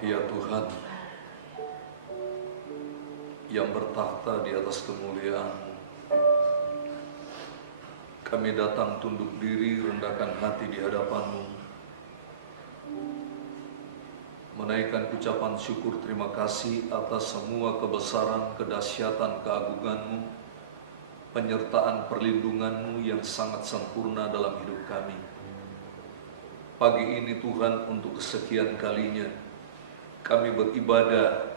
Ya Tuhan, yang bertakhta di atas kemuliaan, kami datang tunduk diri, rendahkan hati di hadapan-Mu, menaikkan ucapan syukur terima kasih atas semua kebesaran, kedahsyatan, keagungan-Mu, penyertaan perlindungan-Mu yang sangat sempurna dalam hidup kami. Pagi ini Tuhan, untuk kesekian kalinya kami beribadah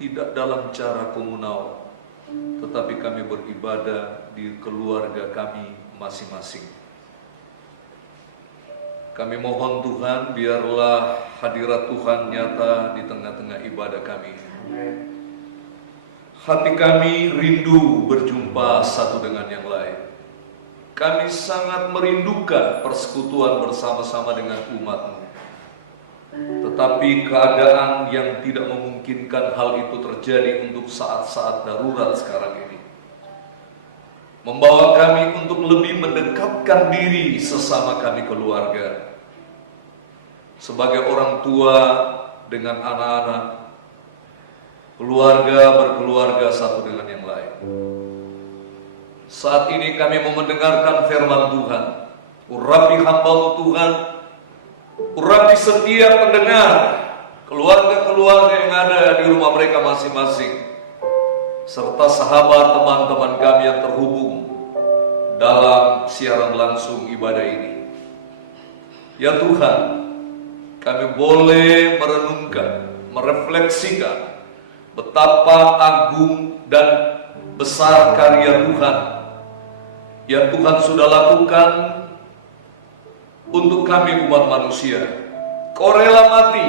tidak dalam cara komunal, tetapi kami beribadah di keluarga kami masing-masing. Kami mohon Tuhan, biarlah hadirat Tuhan nyata di tengah-tengah ibadah kami. Hati kami rindu berjumpa satu dengan yang lain. Kami sangat merindukan persekutuan bersama-sama dengan umat-Mu. Tetapi keadaan yang tidak memungkinkan hal itu terjadi untuk saat-saat darurat sekarang ini membawa kami untuk lebih mendekatkan diri sesama kami keluarga. Sebagai orang tua dengan anak-anak, keluarga berkeluarga satu dengan yang lain. Saat ini kami mau mendengarkan firman Tuhan. Urapi hamba-Mu Tuhan, urapi setiap pendengar, keluarga-keluarga yang ada di rumah mereka masing-masing, serta sahabat teman-teman kami yang terhubung dalam siaran langsung ibadah ini. Ya Tuhan, kami boleh merenungkan, merefleksikan betapa agung dan besar karya Tuhan yang Tuhan sudah lakukan untuk kami umat manusia. Kau rela mati,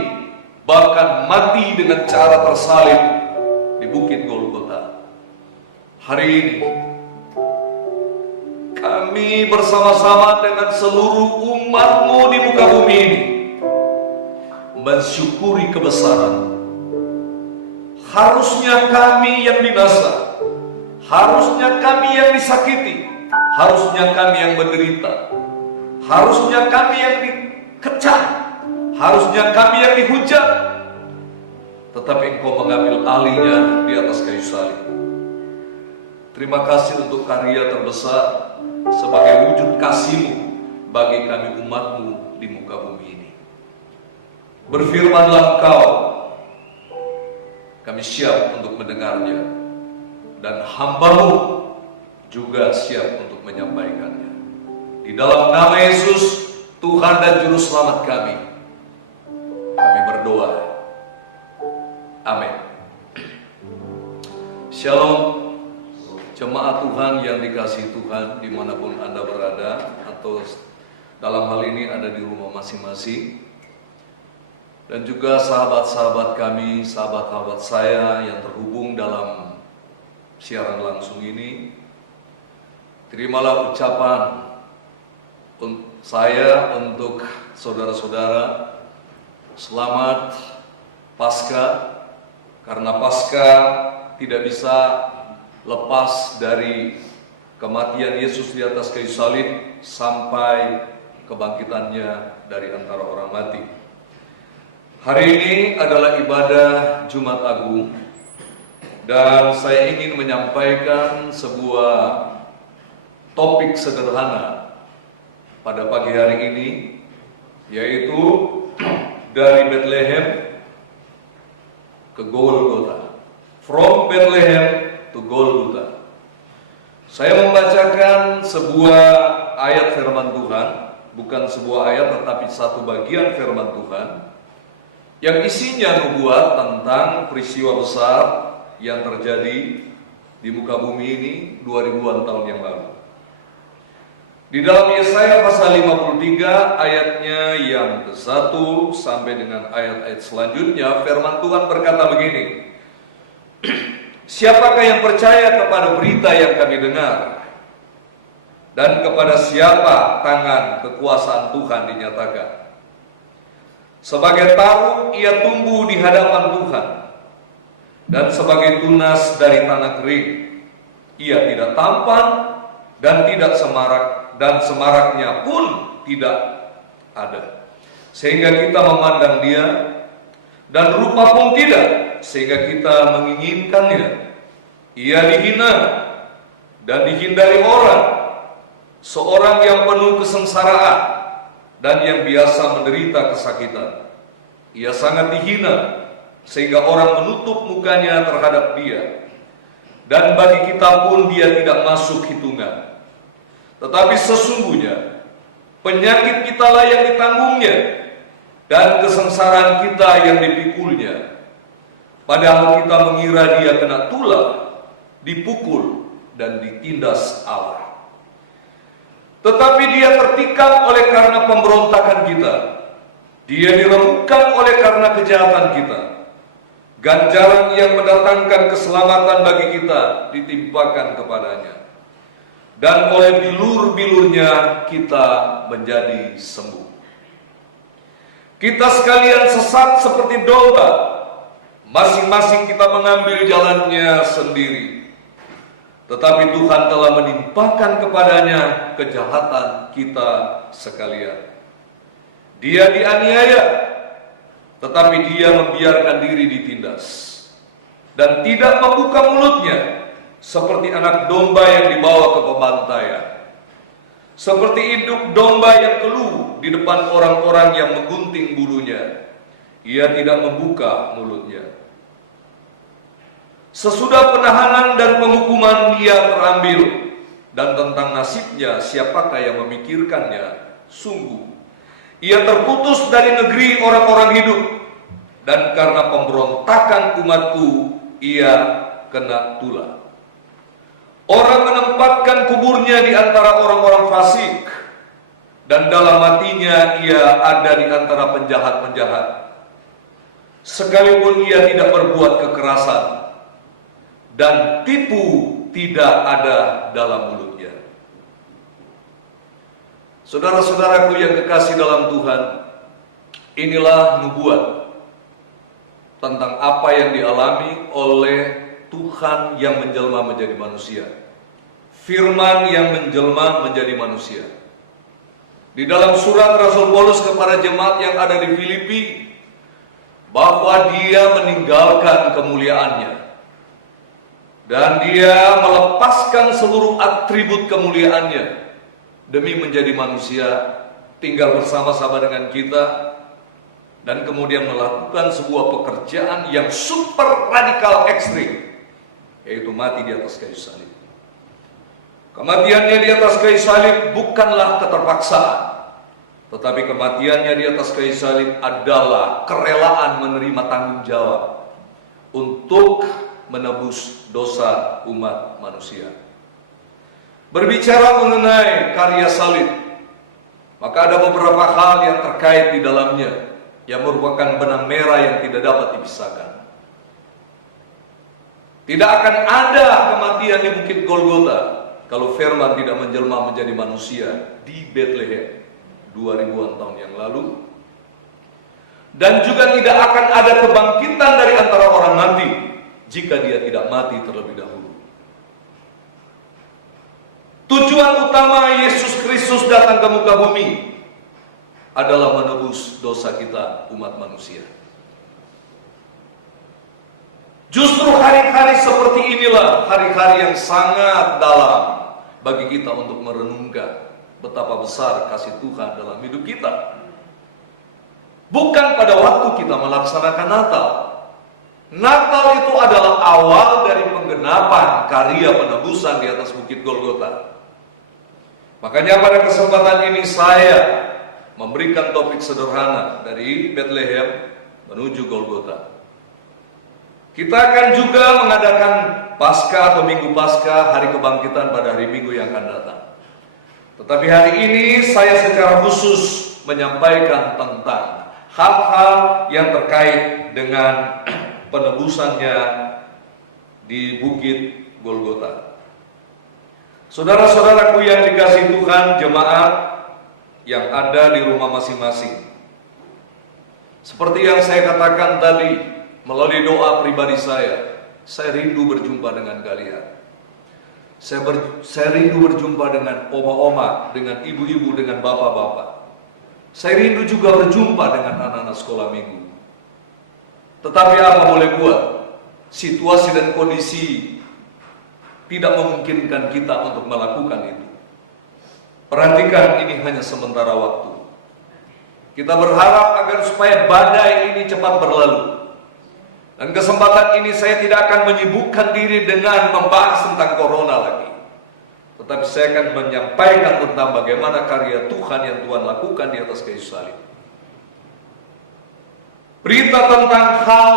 bahkan mati dengan cara tersalib di Bukit Golgota. Hari ini kami bersama-sama dengan seluruh umat-Mu di muka bumi ini mensyukuri kebesaran. Harusnya kami yang binasa, harusnya kami yang disakiti, harusnya kami yang menderita, harusnya kami yang dikecam, harusnya kami yang dihujat, tetapi Engkau mengambil alihnya di atas kayu salib. Terima kasih untuk karya terbesar sebagai wujud kasih-Mu bagi kami umat-Mu di muka bumi ini. Berfirmanlah Engkau, kami siap untuk mendengarnya, dan hamba-Mu juga siap untuk menyampaikannya. Di dalam nama Yesus, Tuhan dan Juru Selamat kami berdoa. Amin. Shalom, jemaat Tuhan yang dikasihi Tuhan dimanapun Anda berada, atau dalam hal ini ada di rumah masing-masing, dan juga sahabat-sahabat kami, sahabat-sahabat saya yang terhubung dalam siaran langsung ini. Terimalah ucapan saya untuk saudara-saudara, selamat Paskah, karena Paskah tidak bisa lepas dari kematian Yesus di atas kayu salib sampai kebangkitannya dari antara orang mati. Hari ini adalah ibadah Jumat Agung, dan saya ingin menyampaikan sebuah topik sederhana pada pagi hari ini, yaitu dari Bethlehem ke Golgota. From Bethlehem to Golgota. Saya membacakan sebuah ayat firman Tuhan, bukan sebuah ayat tetapi satu bagian firman Tuhan yang isinya nubuat tentang peristiwa besar yang terjadi di muka bumi ini 2000-an tahun yang lalu. Di dalam Yesaya pasal 53 ayatnya yang ke-1 sampai dengan ayat-ayat selanjutnya, firman Tuhan berkata begini. Siapakah yang percaya kepada berita yang kami dengar? Dan kepada siapa tangan kekuasaan Tuhan dinyatakan? Sebagai tarung ia tumbuh di hadapan Tuhan, dan sebagai tunas dari tanah kering. Ia tidak tampan dan tidak semarak, dan semaraknya pun tidak ada. Sehingga kita memandang dia dan rupa pun tidak, sehingga kita menginginkannya. Ia dihina dan dihindari orang, seorang yang penuh kesengsaraan dan yang biasa menderita kesakitan. Ia sangat dihina, sehingga orang menutup mukanya terhadap dia. Dan bagi kita pun dia tidak masuk hitungan. Tetapi sesungguhnya penyakit kitalah yang ditanggungnya, dan kesengsaraan kita yang dipikulnya. Padahal kita mengira dia kena tulah, dipukul, dan ditindas Allah. Tetapi dia tertikam oleh karena pemberontakan kita. Dia diremukkan oleh karena kejahatan kita. Ganjaran yang mendatangkan keselamatan bagi kita ditimpakan kepadanya. Dan oleh bilur-bilurnya kita menjadi sembuh. Kita sekalian sesat seperti domba. Masing-masing kita mengambil jalannya sendiri. Tetapi Tuhan telah menimpakan kepadanya kejahatan kita sekalian. Dia dianiaya, tetapi dia membiarkan diri ditindas, dan tidak membuka mulutnya, seperti anak domba yang dibawa ke pembantaian, seperti induk domba yang keluh di depan orang-orang yang menggunting bulunya. Ia tidak membuka mulutnya. Sesudah penahanan dan penghukuman ia terambil, dan tentang nasibnya siapakah yang memikirkannya? Sungguh ia terputus dari negeri orang-orang hidup, dan karena pemberontakan umatku ia kena tulah. Orang menempatkan kuburnya di antara orang-orang fasik, dan dalam matinya ia ada di antara penjahat-penjahat. Sekalipun ia tidak berbuat kekerasan, dan tipu tidak ada dalam mulutnya. Saudara-saudaraku yang kekasih dalam Tuhan, inilah nubuat tentang apa yang dialami oleh Tuhan yang menjelma menjadi manusia. Firman yang menjelma menjadi manusia. Di dalam surat Rasul Paulus kepada jemaat yang ada di Filipi, bahwa dia meninggalkan kemuliaannya, dan dia melepaskan seluruh atribut kemuliaannya demi menjadi manusia, tinggal bersama-sama dengan kita, dan kemudian melakukan sebuah pekerjaan yang super radikal ekstrim, yaitu mati di atas kayu salib. Kematiannya di atas kayu salib bukanlah keterpaksaan, tetapi kematiannya di atas kayu salib adalah kerelaan menerima tanggung jawab untuk menebus dosa umat manusia. Berbicara mengenai karya salib, maka ada beberapa hal yang terkait di dalamnya yang merupakan benang merah yang tidak dapat dipisahkan. Tidak akan ada kematian di Bukit Golgota kalau firman tidak menjelma menjadi manusia di Bethlehem 2000-an tahun yang lalu. Dan juga tidak akan ada kebangkitan dari antara orang mati jika dia tidak mati terlebih dahulu. Tujuan utama Yesus Kristus datang ke muka bumi adalah menebus dosa kita umat manusia. Justru hari-hari seperti inilah hari-hari yang sangat dalam bagi kita untuk merenungkan betapa besar kasih Tuhan dalam hidup kita. Bukan pada waktu kita melaksanakan Natal. Natal itu adalah awal dari penggenapan karya penebusan di atas Bukit Golgota. Makanya pada kesempatan ini saya memberikan topik sederhana dari Bethlehem menuju Golgota. Kita akan juga mengadakan Paskah atau Minggu Paskah, hari kebangkitan pada hari Minggu yang akan datang. Tetapi hari ini saya secara khusus menyampaikan tentang hal-hal yang terkait dengan penebusannya di Bukit Golgota. Saudara-saudaraku yang dikasihi Tuhan, jemaat yang ada di rumah masing-masing, seperti yang saya katakan tadi melalui doa pribadi saya rindu berjumpa dengan kalian. Saya rindu berjumpa dengan oma-oma, dengan ibu-ibu, dengan bapak-bapak. Saya rindu juga berjumpa dengan anak-anak sekolah minggu. Tetapi apa boleh buat? Situasi dan kondisi tidak memungkinkan kita untuk melakukan itu. Perhatikan, ini hanya sementara waktu. Kita berharap agar supaya badai ini cepat berlalu. Dan kesempatan ini saya tidak akan menyibukkan diri dengan membahas tentang corona lagi. Tetapi saya akan menyampaikan tentang bagaimana karya Tuhan yang Tuhan lakukan di atas kayu salib. Berita tentang hal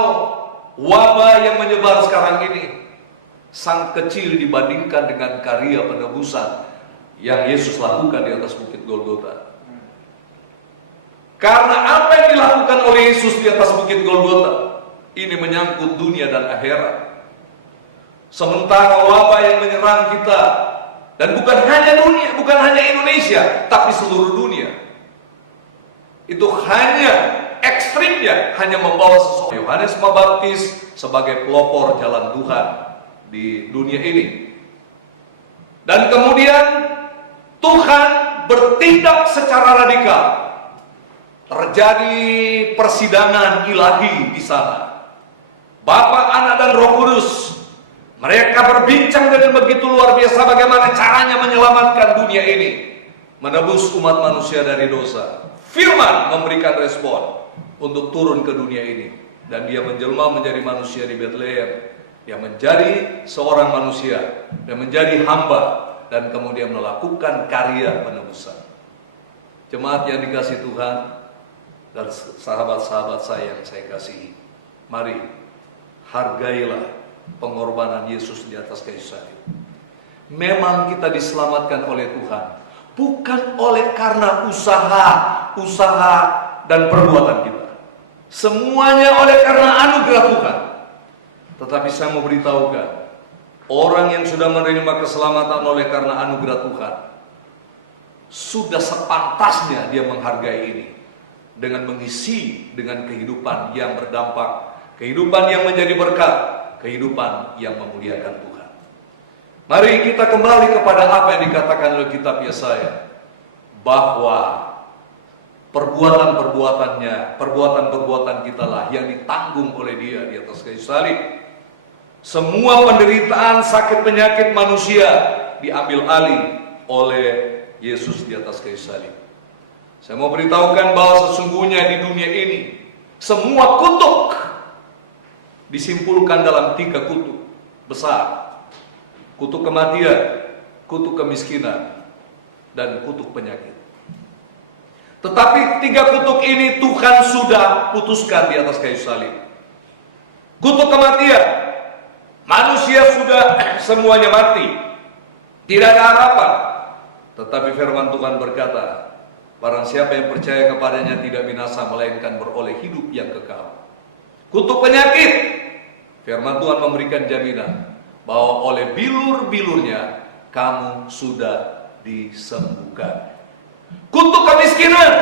wabah yang menyebar sekarang ini sangat kecil dibandingkan dengan karya penebusan yang Yesus lakukan di atas Bukit Golgota. Karena apa yang dilakukan oleh Yesus di atas Bukit Golgota ini menyangkut dunia dan akhirat. Sementara wabah yang menyerang kita, dan bukan hanya dunia, bukan hanya Indonesia, tapi seluruh dunia, itu hanya ekstrimnya hanya membawa seseorang. Yohanes Pembaptis sebagai pelopor jalan Tuhan di dunia ini. Dan kemudian Tuhan bertindak secara radikal. Terjadi persidangan ilahi di sana. Bapa, Anak, dan Roh Kudus, mereka berbincang dengan begitu luar biasa bagaimana caranya menyelamatkan dunia ini, menebus umat manusia dari dosa. Firman memberikan respon untuk turun ke dunia ini, dan dia menjelma menjadi manusia di Bethlehem. Dia menjadi seorang manusia dan menjadi hamba, dan kemudian melakukan karya penebusan. Jemaat yang dikasihi Tuhan dan sahabat-sahabat saya yang saya kasihi, mari hargailah pengorbanan Yesus di atas kayu salib. Memang kita diselamatkan oleh Tuhan, bukan oleh karena usaha dan perbuatan kita. Semuanya oleh karena anugerah Tuhan. Tetapi saya mau beritahukan, orang yang sudah menerima keselamatan oleh karena anugerah Tuhan, sudah sepantasnya dia menghargai ini dengan mengisi dengan kehidupan yang berdampak, kehidupan yang menjadi berkat, kehidupan yang memuliakan Tuhan. Mari kita kembali kepada apa yang dikatakan oleh kitab Yesaya, bahwa perbuatan kita lah yang ditanggung oleh Dia di atas kayu salib. Semua penderitaan, sakit, penyakit manusia diambil alih oleh Yesus di atas kayu salib. Saya mau beritahukan bahwa sesungguhnya di dunia ini semua kutuk disimpulkan dalam 3 kutuk besar. Kutuk kematian, kutuk kemiskinan, dan kutuk penyakit. Tetapi 3 kutuk ini Tuhan sudah putuskan di atas kayu salib. Kutuk kematian, manusia sudah semuanya mati, tidak ada harapan. Tetapi firman Tuhan berkata, barang siapa yang percaya kepadanya tidak binasa, melainkan beroleh hidup yang kekal. Kutuk penyakit, firman Tuhan memberikan jaminan bahwa oleh bilur-bilurnya kamu sudah disembuhkan. Kutuk kemiskinan,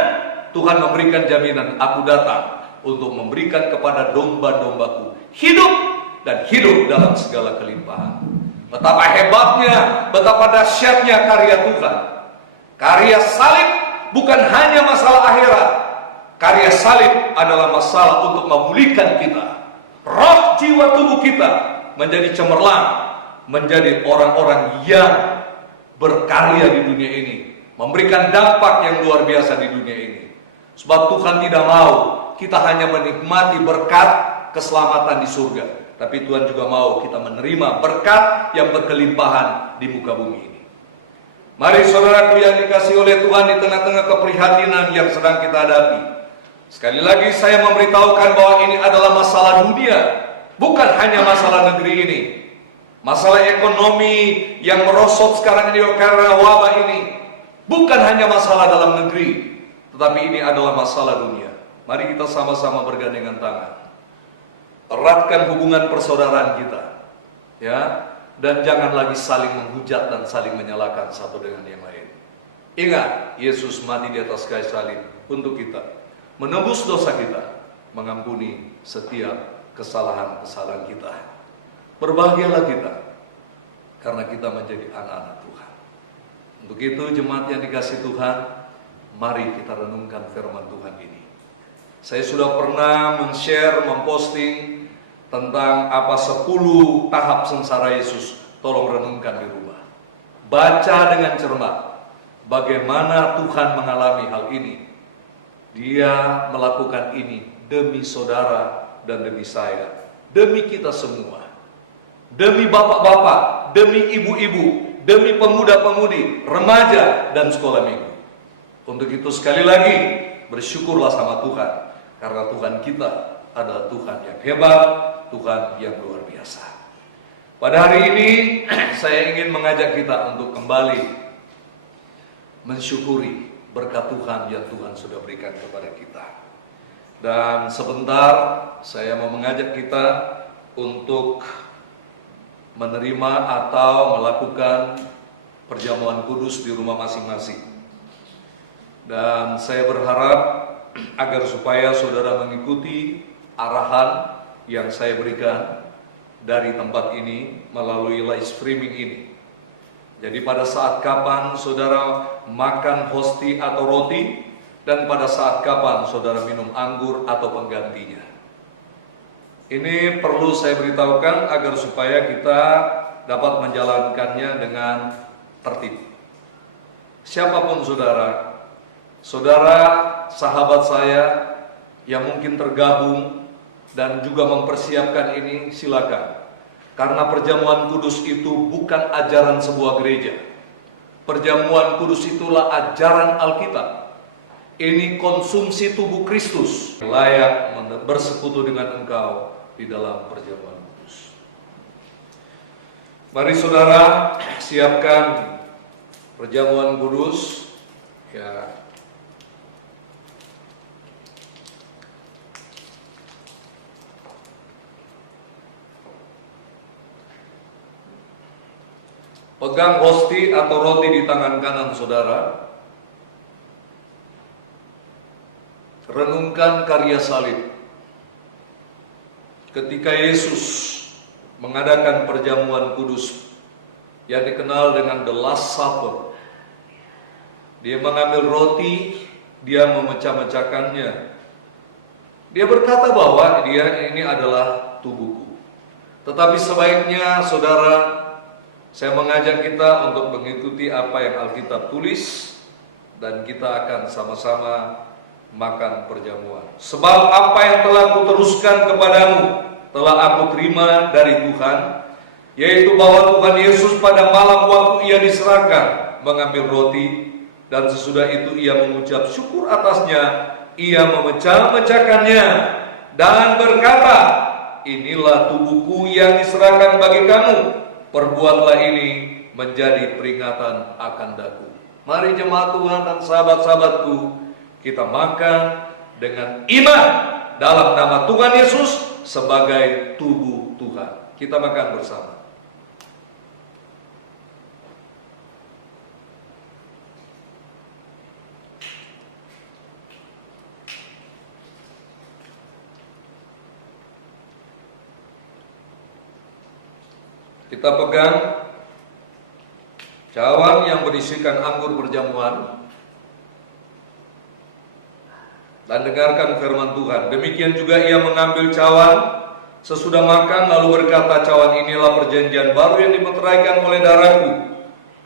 Tuhan memberikan jaminan, aku datang untuk memberikan kepada domba-dombaku hidup, dan hidup dalam segala kelimpahan. Betapa hebatnya, betapa dahsyatnya karya Tuhan. Karya salib bukan hanya masalah akhirat. Karya salib adalah masalah untuk memulihkan kita. Roh, jiwa, tubuh kita menjadi cemerlang, menjadi orang-orang yang berkarya di dunia ini, memberikan dampak yang luar biasa di dunia ini. Sebab Tuhan tidak mau kita hanya menikmati berkat keselamatan di surga, tapi Tuhan juga mau kita menerima berkat yang berkelimpahan di muka bumi ini. Mari saudaraku yang dikasihi oleh Tuhan, di tengah-tengah keprihatinan yang sedang kita hadapi, sekali lagi saya memberitahukan bahwa ini adalah masalah dunia, bukan hanya masalah negeri ini. Masalah ekonomi yang merosot sekarang ini karena wabah ini bukan hanya masalah dalam negeri, tetapi ini adalah masalah dunia. Mari kita sama-sama bergandengan tangan, eratkan hubungan persaudaraan kita, ya, dan jangan lagi saling menghujat dan saling menyalahkan satu dengan yang lain. Ingat, Yesus mati di atas kayu salib untuk kita, menebus dosa kita, mengampuni setiap kesalahan-kesalahan kita. Berbahagialah kita, karena kita menjadi anak-anak Tuhan. Untuk itu, jemaat yang dikasihi Tuhan, mari kita renungkan firman Tuhan ini. Saya sudah pernah men-share, memposting tentang apa 10 tahap sengsara Yesus. Tolong renungkan di rumah. Baca dengan cermat bagaimana Tuhan mengalami hal ini. Dia melakukan ini demi saudara dan demi saya, demi kita semua, demi bapak-bapak, demi ibu-ibu, demi pemuda-pemudi, remaja, dan sekolah minggu. Untuk itu sekali lagi, bersyukurlah sama Tuhan, karena Tuhan kita adalah Tuhan yang hebat, Tuhan yang luar biasa. Pada hari ini, saya ingin mengajak kita untuk kembali mensyukuri berkat Tuhan yang Tuhan sudah berikan kepada kita. Dan sebentar, saya mau mengajak kita untuk menerima atau melakukan perjamuan kudus di rumah masing-masing. Dan saya berharap agar supaya saudara mengikuti arahan yang saya berikan dari tempat ini melalui live streaming ini. Jadi pada saat kapan saudara makan hosti atau roti, dan pada saat kapan saudara minum anggur atau penggantinya. Ini perlu saya beritahukan agar supaya kita dapat menjalankannya dengan tertib. Siapapun saudara, sahabat saya yang mungkin tergabung dan juga mempersiapkan ini, silakan. Karena perjamuan kudus itu bukan ajaran sebuah gereja. Perjamuan kudus itulah ajaran Alkitab. Ini konsumsi tubuh Kristus, layak bersekutu dengan engkau di dalam perjamuan kudus. Mari saudara siapkan perjamuan kudus. Ya. Pegang hosti atau roti di tangan kanan saudara. Renungkan karya salib. Ketika Yesus mengadakan perjamuan kudus yang dikenal dengan The Last Supper, dia mengambil roti, dia memecah-mecahkannya. Dia berkata bahwa ini adalah tubuhku. Tetapi sebaiknya saudara, saya mengajak kita untuk mengikuti apa yang Alkitab tulis, dan kita akan sama-sama makan perjamuan. Sebab apa yang telah kuteruskan kepadamu telah aku terima dari Tuhan, yaitu bahwa Tuhan Yesus pada malam waktu ia diserahkan mengambil roti, dan sesudah itu ia mengucap syukur atasnya, ia memecah-mecahkannya dan berkata, inilah tubuhku yang diserahkan bagi kamu, perbuatlah ini menjadi peringatan akan daku. Mari jemaat Tuhan dan sahabat-sahabatku, kita makan dengan iman dalam nama Tuhan Yesus sebagai tubuh Tuhan. Kita makan bersama. Kita pegang cawan yang berisikan anggur perjamuan dan dengarkan firman Tuhan. Demikian juga ia mengambil cawan sesudah makan, lalu berkata, cawan inilah perjanjian baru yang dimeteraikan oleh darahku.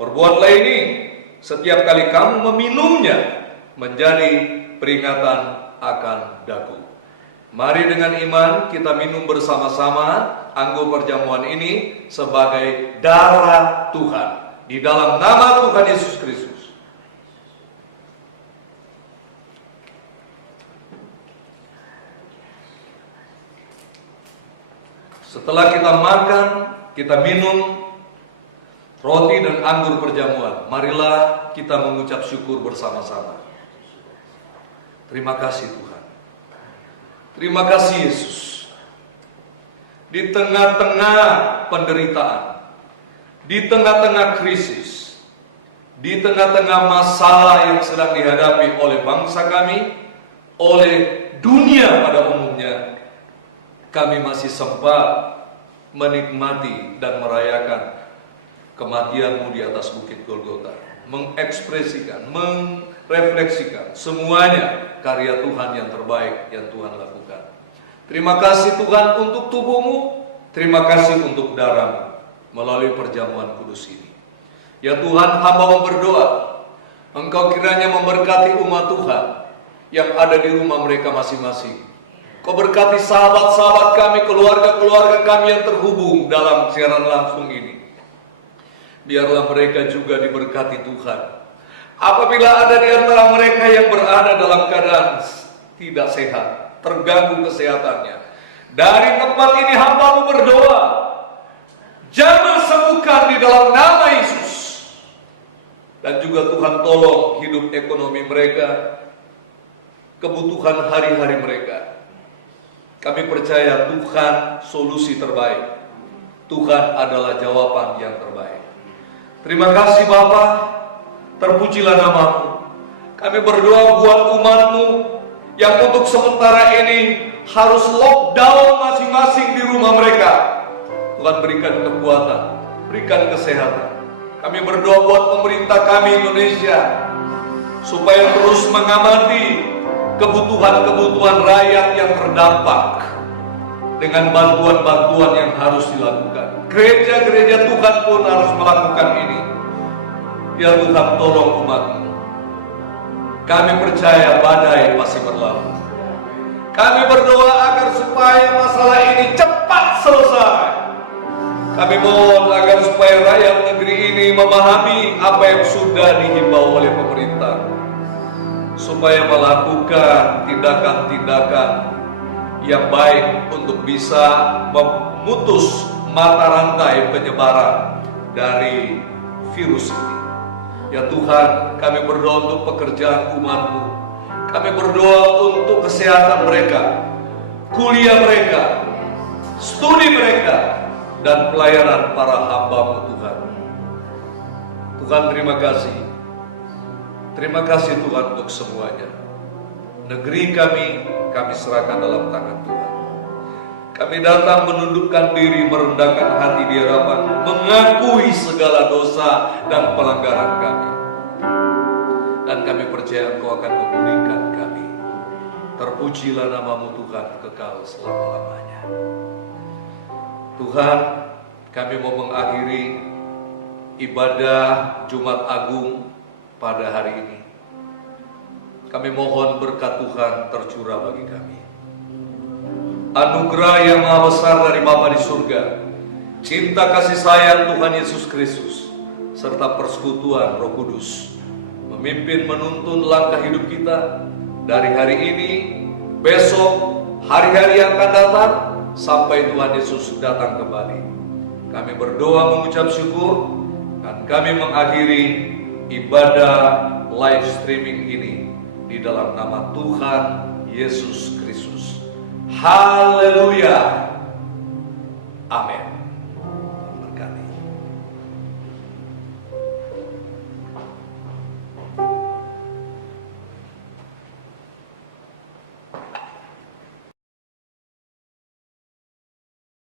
Perbuatlah ini setiap kali kamu meminumnya, menjadi peringatan akan daku. Mari dengan iman kita minum bersama-sama anggur perjamuan ini sebagai darah Tuhan, di dalam nama Tuhan Yesus Kristus. Setelah kita makan, kita minum roti dan anggur perjamuan, marilah kita mengucap syukur bersama-sama. Terima kasih Tuhan. Terima kasih Yesus. Di tengah-tengah penderitaan, di tengah-tengah krisis, di tengah-tengah masalah yang sedang dihadapi oleh bangsa kami, oleh dunia pada umumnya, kami masih sempat menikmati dan merayakan kematian-Mu di atas bukit Golgota, mengekspresikan, merefleksikan semuanya karya Tuhan yang terbaik yang Tuhan lakukan. Terima kasih Tuhan untuk tubuh-Mu, terima kasih untuk darah-Mu melalui perjamuan kudus ini. Ya Tuhan, hamba berdoa, Engkau kiranya memberkati umat Tuhan yang ada di rumah mereka masing-masing. Kau berkati sahabat-sahabat kami, keluarga-keluarga kami yang terhubung dalam siaran langsung ini. Biarlah mereka juga diberkati Tuhan. Apabila ada di antara mereka yang berada dalam keadaan tidak sehat, terganggu kesehatannya, dari tempat ini hamba-Mu berdoa, jamah sembuhkan di dalam nama Yesus. Dan juga Tuhan tolong hidup ekonomi mereka, kebutuhan hari-hari mereka. Kami percaya Tuhan solusi terbaik. Tuhan adalah jawaban yang terbaik. Terima kasih Bapa, terpujilah nama-Mu. Kami berdoa buat umat-Mu yang untuk sementara ini harus lockdown masing-masing di rumah mereka. Tuhan berikan kekuatan, berikan kesehatan. Kami berdoa buat pemerintah kami Indonesia, supaya terus mengamati kebutuhan-kebutuhan rakyat yang terdampak dengan bantuan-bantuan yang harus dilakukan. Gereja-gereja Tuhan pun harus melakukan ini. Ya Tuhan, tolong umat-Mu. Kami percaya badai pasti berlalu. Kami berdoa agar supaya masalah ini cepat selesai. Kami mohon agar supaya rakyat negeri ini memahami apa yang sudah dihimbau oleh pemerintah, supaya melakukan tindakan-tindakan yang baik untuk bisa memutus mata rantai penyebaran dari virus ini. Ya Tuhan, kami berdoa untuk pekerjaan umat-Mu. Kami berdoa untuk kesehatan mereka, kuliah mereka, studi mereka, dan pelayanan para hamba-Mu Tuhan. Tuhan, terima kasih. Terima kasih Tuhan untuk semuanya. Negeri kami serahkan dalam tangan Tuhan. Kami datang menundukkan diri, merendahkan hati di hadapan-Mu, mengakui segala dosa dan pelanggaran kami. Dan kami percaya Engkau akan memulihkan kami. Terpujilah nama-Mu Tuhan kekal selama-lamanya. Tuhan, kami mau mengakhiri ibadah Jumat Agung pada hari ini. Kami mohon berkat Tuhan tercurah bagi kami. Anugerah yang maha besar dari Bapa di surga, cinta kasih sayang Tuhan Yesus Kristus, serta persekutuan Roh Kudus memimpin menuntun langkah hidup kita dari hari ini, besok, hari-hari yang akan datang, sampai Tuhan Yesus datang kembali. Kami berdoa mengucap syukur, dan kami mengakhiri ibadah live streaming ini di dalam nama Tuhan Yesus Kristus. Haleluya. Amin.